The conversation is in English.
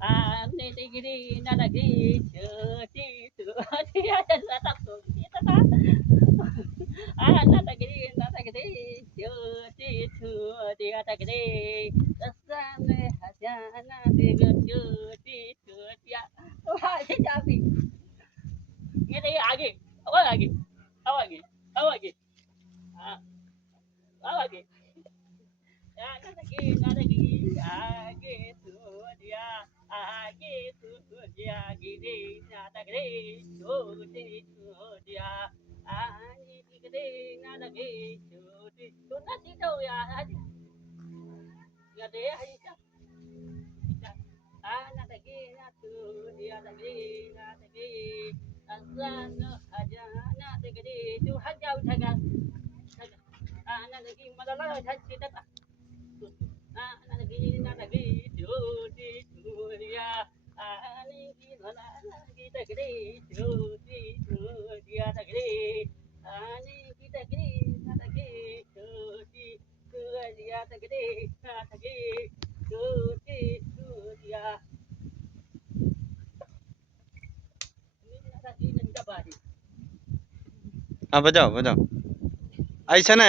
Ani tigri na lagi chuti chuti ada tak tu kita tak ana tigri na tigri chuti chuti ada tigri dasane hajana tigri chuti chuti ya wah jadi ini lagi apa lagi apa lagi apa lagi हाँ बजाओ बजाओ ऐसा ना